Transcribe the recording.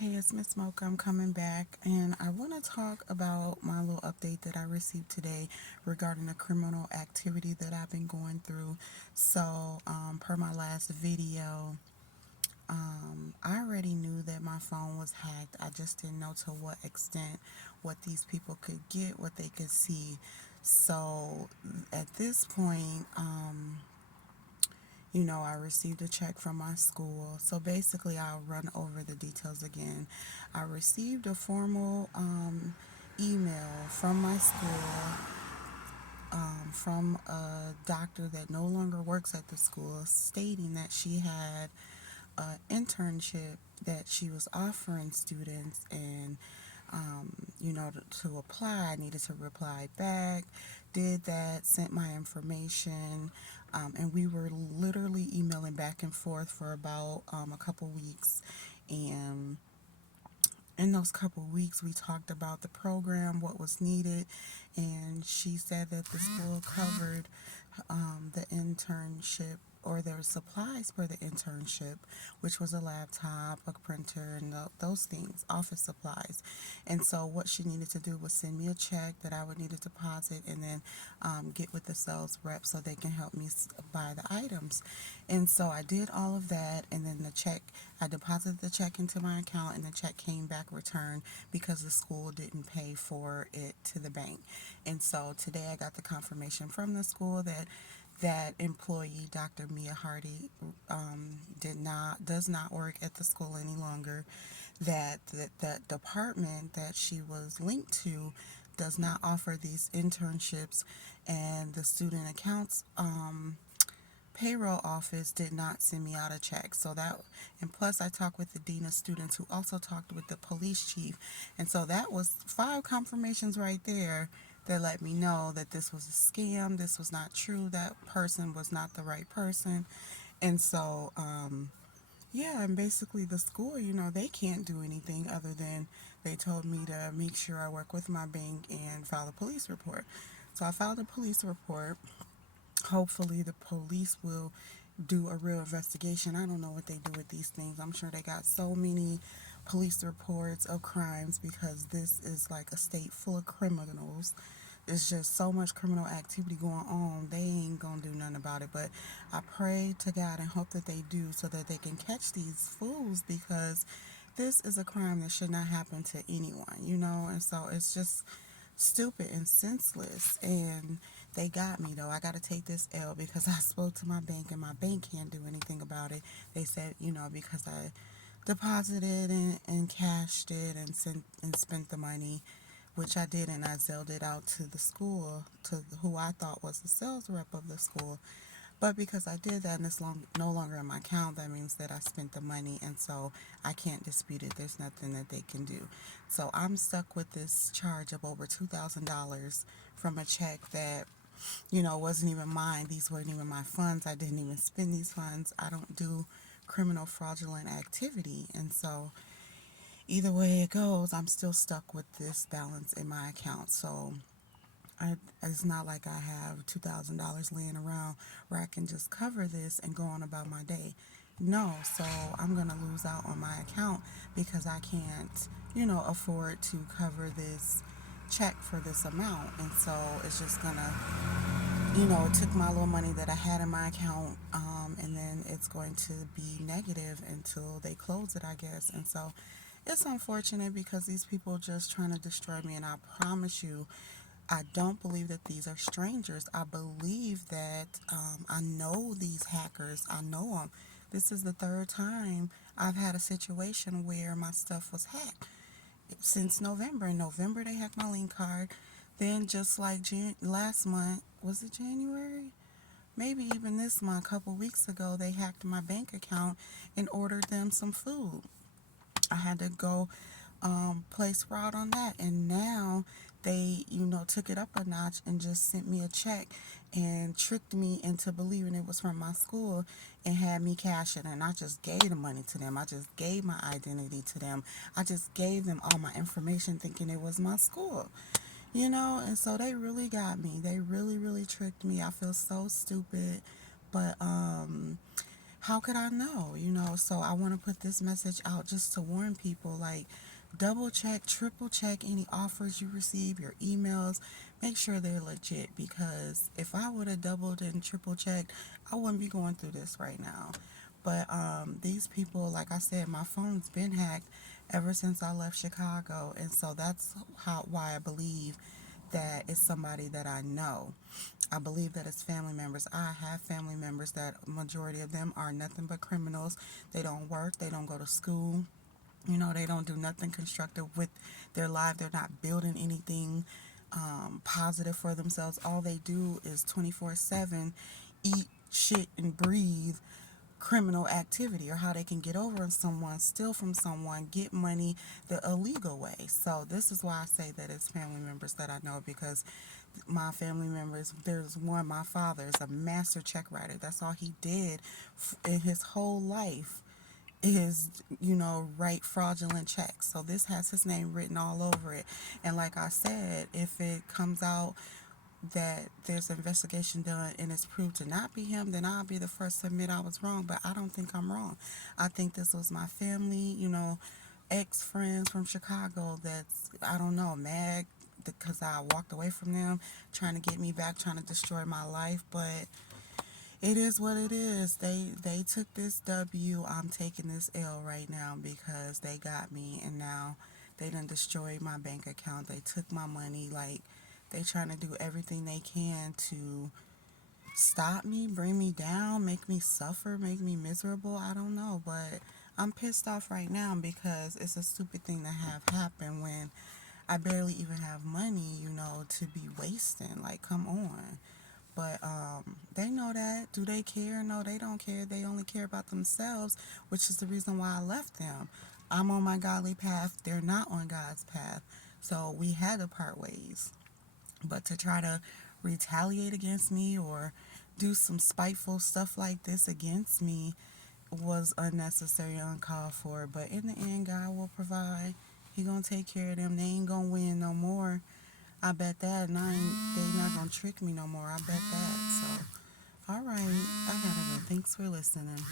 Hey, it's Miss Smoke. I'm coming back, and I want to talk about my little update that I received today regarding the criminal activity that I've been going through. So, per my last video, I already knew that my phone was hacked. I just didn't know to what extent, what these people could get, what they could see. So, at this point, I received a check from my school. So basically, I'll run over the details again. I received a formal email from my school, from a doctor that no longer works at the school, stating that she had an internship that she was offering students, and to apply, I needed to reply back. Did that, sent my information, and we were literally emailing back and forth for about a couple weeks. And in those couple weeks, we talked about the program, what was needed, and she said that the school covered the internship, or their supplies for the internship, which was a laptop, a printer, and those things, office supplies. And so what she needed to do was send me a check that I would need to deposit, and then get with the sales rep so they can help me buy the items. And so I did all of that, and then I deposited the check into my account, and the check came back returned because the school didn't pay for it to the bank. And so today I got the confirmation from the school that that employee, Dr. Mia Hardy, does not work at the school any longer. That department that she was linked to does not offer these internships, and the student accounts payroll office did not send me out a check. So that, and plus I talked with the dean of students, who also talked with the police chief. And so that was five confirmations right there that let me know that this was a scam, this was not true, that person was not the right person. And so, yeah, and basically the school, they can't do anything other than they told me to make sure I work with my bank and file a police report. So I filed a police report. Hopefully the police will do a real investigation. I don't know what they do with these things. I'm sure they got so many police reports of crimes because this is like a state full of criminals. It's just so much criminal activity going on. They ain't gonna do nothing about it. But I pray to God and hope that they do, so that they can catch these fools, because this is a crime that should not happen to anyone. And so it's just stupid and senseless. And they got me though. I got to take this L because I spoke to my bank, and my bank can't do anything about it. They said, because I deposited and cashed it and sent and spent the money, which I did, and I zelled it out to the school, to who I thought was the sales rep of the school. But because I did that and it's no longer in my account, that means that I spent the money, and so I can't dispute it. There's nothing that they can do. So I'm stuck with this charge of over $2,000 from a check that, wasn't even mine. These weren't even my funds. I didn't even spend these funds. I don't do criminal fraudulent activity. And so either way it goes, I'm still stuck with this balance in my account. So it's not like I have $2,000 laying around where I can just cover this and go on about my day. No, so I'm gonna lose out on my account because I can't, afford to cover this check for this amount. And so it's just gonna, it took my little money that I had in my account, and then it's going to be negative until they close it, I guess. And so it's unfortunate because these people just trying to destroy me. And I promise you, I don't believe that these are strangers. I believe that I know these hackers. I know them. This is the third time I've had a situation where my stuff was hacked since November. In November, they hacked my link card. Then, just like last month, was it January? Maybe even this month, a couple weeks ago, they hacked my bank account and ordered them some food. I had to go place fraud on that. And now they, took it up a notch and just sent me a check and tricked me into believing it was from my school and had me cash it. And I just gave the money to them. I just gave my identity to them. I just gave them all my information thinking it was my school. And so they really got me. They really, really tricked me. I feel so stupid. But how could I know? So I want to put this message out just to warn people, like, double check, triple check any offers you receive, your emails. Make sure they're legit, because if I would have doubled and triple checked, I wouldn't be going through this right now. But these people, like I said, my phone's been hacked ever since I left Chicago, and so that's why I believe that it's somebody that I know. I believe that it's family members. I have family members that majority of them are nothing but criminals. They don't work, they don't go to school. They don't do nothing constructive with their life. They're not building anything positive for themselves. All they do is 24/7 eat, shit, and breathe criminal activity, or how they can get over on someone, steal from someone, get money the illegal way. So this is why I say that it's family members that I know, because my family members, there's one, my father is a master check writer. That's all he did in his whole life, is write fraudulent checks. So this has his name written all over it. And like I said, if it comes out that there's an investigation done and it's proved to not be him, then I'll be the first to admit I was wrong. But I don't think I'm wrong. I think this was my family, ex friends from Chicago that's, I don't know, mad because I walked away from them, trying to get me back, trying to destroy my life. But it is what it is. They took this W. I'm taking this L right now because they got me, and now they done destroyed my bank account. They took my money. Like, they trying to do everything they can to stop me, bring me down, make me suffer, make me miserable. I don't know, but I'm pissed off right now because it's a stupid thing to have happen when I barely even have money, to be wasting. Like, come on. But they know that. Do they care? No, they don't care. They only care about themselves, which is the reason why I left them. I'm on my godly path. They're not on God's path. So we had to part ways. But to try to retaliate against me or do some spiteful stuff like this against me was unnecessary, uncalled for. But in the end, God will provide. He gonna take care of them. They ain't gonna win no more. I bet that, and they not gonna trick me no more. I bet that. So, all right, I gotta go. Thanks for listening.